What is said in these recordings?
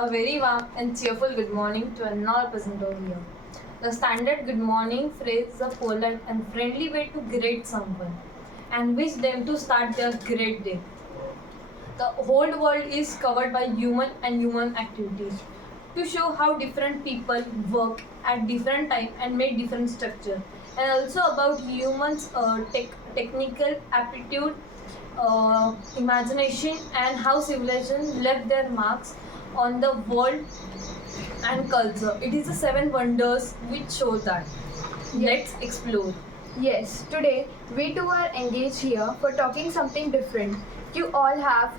A very warm and cheerful good morning to all present over here. The standard good morning phrase is a polite and friendly way to greet someone and wish them to start their great day. The whole world is covered by human activities to show how different people work at different time and make different structure, and also about humans technical aptitude, imagination, and how civilization left their marks on the world and culture. It is the seven wonders which show that. Let's explore. Yes, today we two are engaged here for talking something different. You all have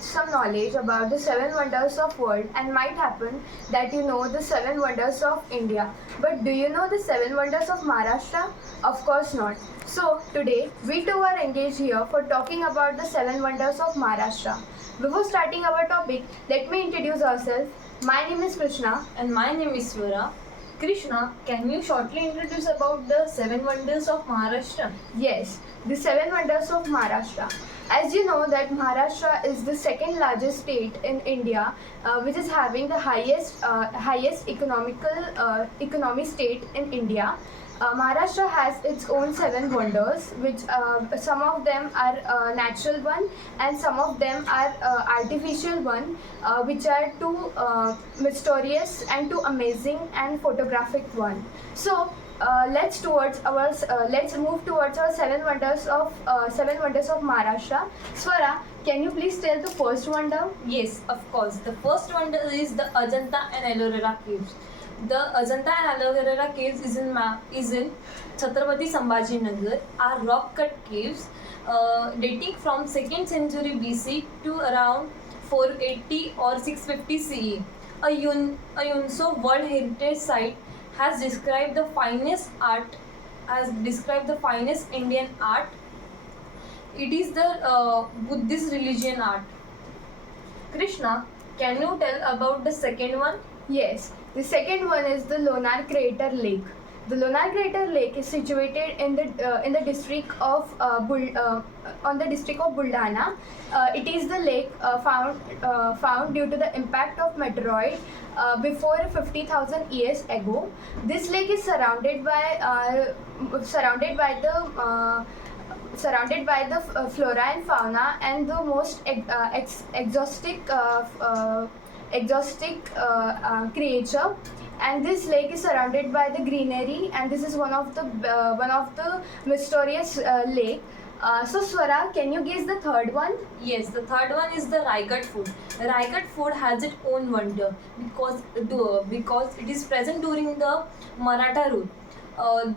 some knowledge about the seven wonders of world, and might happen that you know the seven wonders of India. But do you know the seven wonders of Maharashtra? Of course not. So today we two are engaged here for talking about the seven wonders of Maharashtra. Before starting our topic, let me introduce ourselves. My name is Krishna. And my name is Swara. Krishna, can you shortly introduce about the seven wonders of Maharashtra? Yes, the seven wonders of Maharashtra. As you know that Maharashtra is the second largest state in India, which is having the highest economy state in India. Maharashtra has its own seven wonders, which some of them are natural one and some of them are artificial one, which are too mysterious and too amazing and photographic one. So let's move towards our seven wonders of Maharashtra. Swara, can you please tell the first wonder? Yes, of course. The first wonder is the Ajanta and Ellora caves. The Ajanta and Ellora caves is in Chhatrapati Sambhajinagar, are rock-cut caves dating from 2nd century BC to around 480 or 650 CE. A UNESCO World Heritage Site has described the finest Indian art. It is the Buddhist religion art. Krishna, can you tell about the second one? Yes, the second one is the Lonar Crater Lake. The Lonar Crater Lake is situated in the district of Buldana. It is the lake found due to the impact of meteoroid before 50,000 years ago. This lake is surrounded by the flora and fauna and the most exotic creature, and this lake is surrounded by the greenery, and this is one of the mysterious lake. So Swara, can you guess the third one? Yes, the third one is the Raigad Fort. The Raigad Fort has its own wonder because it is present during the Maratha rule.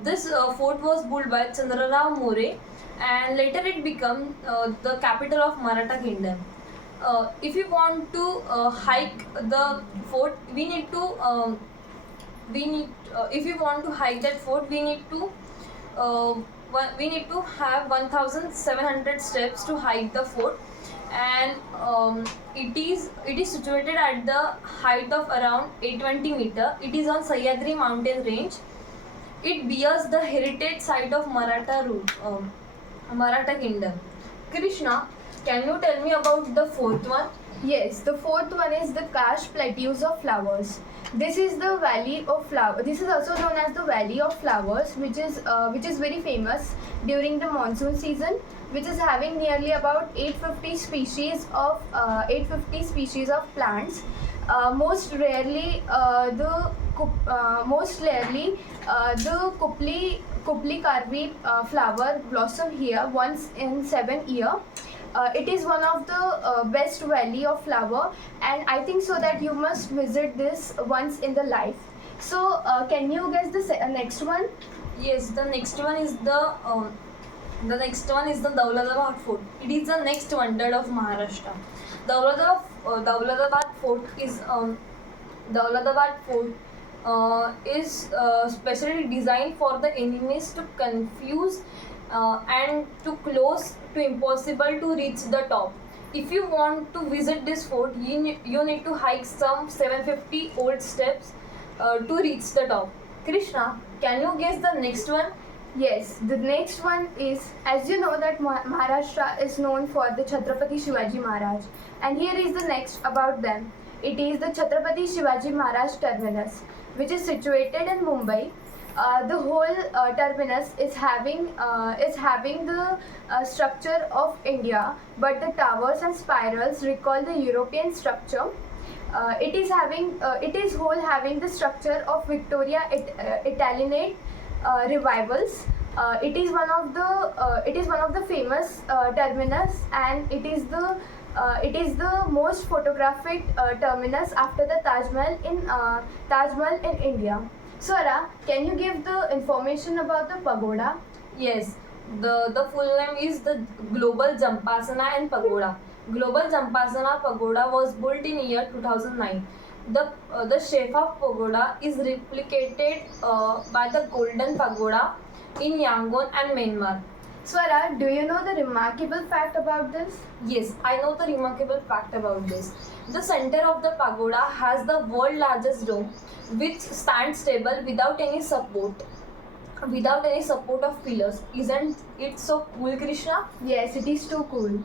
This fort was built by Chandrarao More, and later it became the capital of Maratha kingdom. If you want to hike the fort, if you want to hike that fort, we need to have 1,700 steps to hike the fort, and it is situated at the height of around 820 meter. It is on Sahyadri mountain range. It bears the heritage site of Maratha kingdom. Krishna, can you tell me about the fourth one? Yes, the fourth one is the Kash Plateaus of Flowers. This is the Valley of Flower. This is also known as the Valley of Flowers, which is very famous during the monsoon season, which is having nearly about 850 species of plants. Most rarely, the Kupli Karvi flower blossom here once in 7 years. It is one of the best valley of flower, and I think so that you must visit this once in the life. So can you guess the next one? Yes, the next one is the Dauladabad Fort. It is the next wonder of Maharashtra. Dauladabad Fort is specially designed for the enemies to confuse and to close to impossible to reach the top. If you want to visit this fort, you need to hike some 750 old steps to reach the top. Krishna, can you guess the next one? Yes, the next one is, as you know that Maharashtra is known for the Chhatrapati Shivaji Maharaj, and here is the next about them. It is the Chhatrapati Shivaji Maharaj terminus, which is situated in Mumbai. The whole terminus is having the structure of India, but the towers and spirals recall the European structure. It is whole having the structure of Italianate revivals. It is one of the famous terminus, and it is the most photographic terminus after the Taj Mahal in India. Swara, can you give the information about the pagoda? Yes, the full name is the Global Jampasana and Pagoda. Global Jampasana Pagoda was built in year 2009. The shape of pagoda is replicated by the Golden Pagoda in Yangon and Myanmar. Swara, do you know the remarkable fact about this? Yes, I know the remarkable fact about this. The center of the pagoda has the world largest dome, which stands stable without any support of pillars. Isn't it so cool, Krishna? Yes, it is too cool.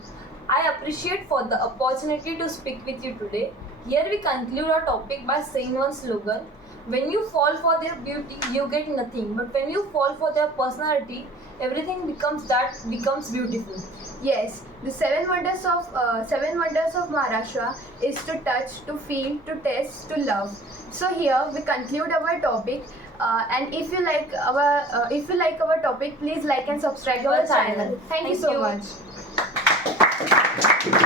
I appreciate for the opportunity to speak with you today. Here we conclude our topic by saying one slogan. When you fall for their beauty, you get nothing. But when you fall for their personality, everything becomes beautiful. Yes, the seven wonders of Maharashtra is to touch, to feel, to taste, to love. So here we conclude our topic. And if you like our topic, please like and subscribe our channel. Thank you so much.